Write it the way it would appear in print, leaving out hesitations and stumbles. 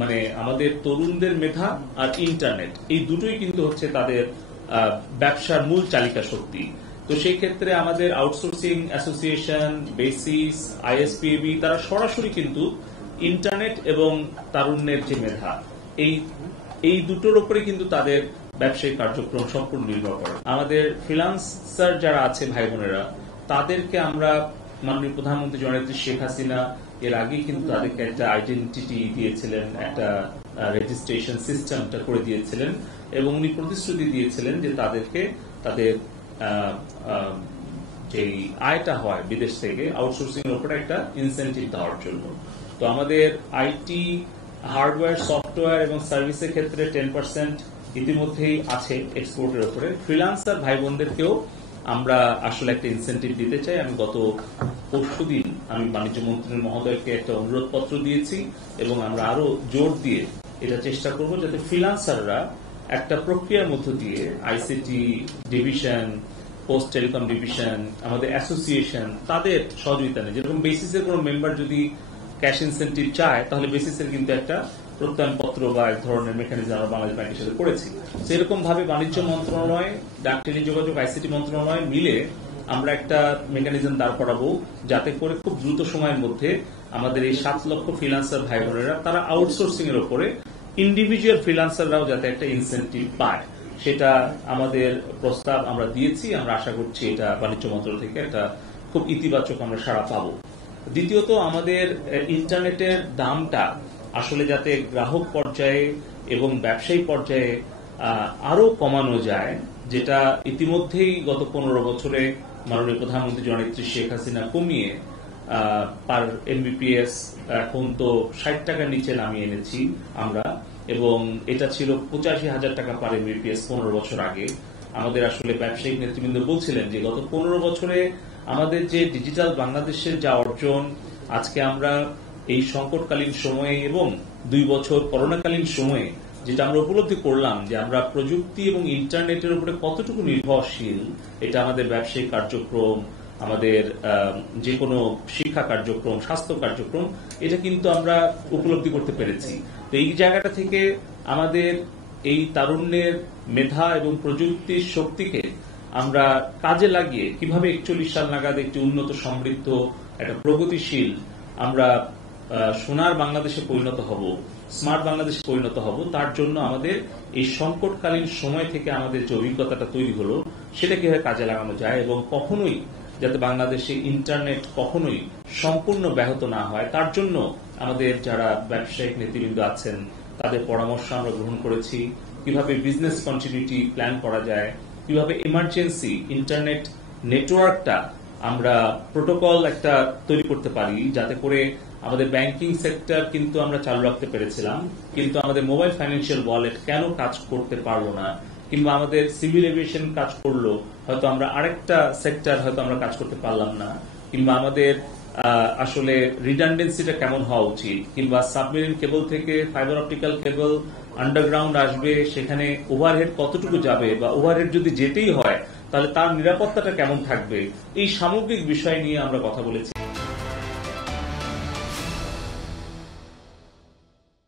মানে আমাদের তরুণদের মেধা আর ইন্টারনেট এই দুটোই কিন্তু হচ্ছে তাদের ব্যবসার মূল চালিকা শক্তি। তো সেই ক্ষেত্রে আমাদের আউটসোর্সিং অ্যাসোসিয়েশন, বেসিস, আইএসপিএবি তারা সরাসরি কিন্তু ইন্টারনেট এবং তারুণ্যের যে মেধা এই দুটোর উপরে কিন্তু তাদের ব্যবসায়িক কার্যক্রম সম্পূর্ণ নির্ভর করে। আমাদের ফ্রিল্যান্সার যারা আছে ভাই বোনেরা, তাদেরকে আমরা মাননীয় প্রধানমন্ত্রী জননেত্রী শেখ হাসিনা এর আগেই কিন্তু তাদেরকে একটা আইডেন্টিটি দিয়েছিলেন, একটা রেজিস্ট্রেশন সিস্টেমটা করে দিয়েছিলেন এবং উনি প্রতিশ্রুতি দিয়েছিলেন যে তাদেরকে তাদের যে আয়টা হয় বিদেশ থেকে আউটসোর্সিং এর উপরে একটা ইনসেন্টিভ দেওয়ার জন্য। তো আমাদের আইটি, হার্ডওয়্যার, সফটওয়্যার এবং সার্ভিসের ক্ষেত্রে 10% ইতিমধ্যেই আছে এক্সপোর্টের উপরে। ফ্রিল্যান্সার ভাই বোনদেরকেও আমরা আসলে একটা ইনসেন্টিভ দিতে চাই। আমি গত পরশুদিন আমি বাণিজ্য মন্ত্রী মহোদয়কে একটা অনুরোধ পত্র দিয়েছি এবং আমরা আরো জোর দিয়ে এটা চেষ্টা করব যাতে ফ্রিল্যান্সাররা একটা প্রক্রিয়ার মধ্য দিয়ে ICT division, post telecom division, আমাদের অ্যাসোসিয়েশন তাদের সহযোগিতা নেই। যেরকম বেসিসের কোন মেম্বার যদি ক্যাশ ইনসেন্টিভ চায় তাহলে বেসিসের কিন্তু একটা প্রত্যয়নপত্র বা এক ধরনের মেকানিজম আমরা বাংলাদেশ ব্যাংকের সাথে করেছি। সেরকম ভাবে বাণিজ্য মন্ত্রণালয়, ডাক টেলিযোগাযোগ, আইসিটি মন্ত্রণালয় মিলে আমরা একটা মেকানিজম দাঁড় করাবো যাতে করে খুব দ্রুত সময়ের মধ্যে আমাদের এই 7 লক্ষ ফ্রিল্যান্সার ভাই বোনেরা তারা আউটসোর্সিং এর উপরে ইন্ডিভিজুয়াল ফ্রিল্যান্সাররাও যাতে একটা ইনসেন্টিভ পায়, সেটা আমাদের প্রস্তাব আমরা দিয়েছি। আমরা আশা করছি এটা বাণিজ্য মন্ত্রণালয় থেকে একটা খুব ইতিবাচক আমরা সাড়া পাবো। দ্বিতীয়ত আমাদের ইন্টারনেটের দামটা আসলে যাতে গ্রাহক পর্যায়ে এবং ব্যবসায়ী পর্যায়ে আরো কমানো যায়, যেটা ইতিমধ্যেই গত 15 বছরে মাননীয় প্রধানমন্ত্রী জননেত্রী শেখ হাসিনা কমিয়ে পার এমবিপিএস এখন তো 60 টাকার নিচে নামিয়ে এনেছি আমরা, এবং এটা ছিল 85,000 টাকা পার এমবিপিএস 15 বছর আগে। আমাদের আসলে ব্যবসায়িক নেতৃবৃন্দ বলছিলেন যে গত 15 বছরে আমাদের যে ডিজিটাল বাংলাদেশের যা অর্জন, আজকে আমরা এই সংকটকালীন সময়ে এবং 2 বছর করোনাকালীন সময়ে যেটা আমরা উপলব্ধি করলাম যে আমরা প্রযুক্তি এবং ইন্টারনেটের উপরে কতটুকু নির্ভরশীল, এটা আমাদের ব্যবসায়িক কার্যক্রম, আমাদের যে কোনো শিক্ষা কার্যক্রম, স্বাস্থ্য কার্যক্রম, এটা কিন্তু আমরা উপলব্ধি করতে পেরেছি। তো এই জায়গাটা থেকে আমাদের এই তারুণ্যের মেধা এবং প্রযুক্তির শক্তিকে আমরা কাজে লাগিয়ে কিভাবে 41 সাল নাগাদ একটি উন্নত, সমৃদ্ধ, একটা প্রগতিশীল আমরা সোনার বাংলাদেশে পরিণত হব, স্মার্ট বাংলাদেশে পরিণত হব, তার জন্য আমাদের এই সংকটকালীন সময় থেকে আমাদের যে অভিজ্ঞতাটা তৈরি হলো সেটা কিভাবে কাজে লাগানো যায় এবং কখনোই যাতে বাংলাদেশে ইন্টারনেট কখনোই সম্পূর্ণ ব্যাহত না হয়, তার জন্য আমাদের যারা ব্যবসায়িক নেতৃবৃন্দ আছেন তাদের পরামর্শ আমরা গ্রহণ করেছি। কিভাবে বিজনেস কন্টিনিউটি প্ল্যান করা যায়, কিভাবে ইমার্জেন্সি ইন্টারনেট নেটওয়ার্কটা আমরা প্রোটোকল একটা তৈরি করতে পারি যাতে করে আমাদের ব্যাংকিং সেক্টর কিন্তু আমরা চালু রাখতে পেরেছিলাম, কিন্তু আমাদের মোবাইল ফাইন্যান্সিয়াল ওয়ালেট কেন কাজ করতে পারলো না, কিংবা আমাদের সিভিল এভিয়েশন কাজ করলো, হয়তো আমরা আরেকটা সেক্টর হয়তো আমরা কাজ করতে পারলাম না, কিংবা আমাদের আসলে রিডান্ডেন্সিটা কেমন হওয়া উচিত, কিংবা সাবমেরিন কেবল থেকে ফাইবার অপটিক্যাল কেবল আন্ডারগ্রাউন্ড আসবে, সেখানে ওভারহেড কতটুকু যাবে, বা ওভারহেড যদি যেতেই হয় তাহলে তার নিরাপত্তাটা কেমন থাকবে, এই সামগ্রিক বিষয় নিয়ে আমরা কথা বলেছি।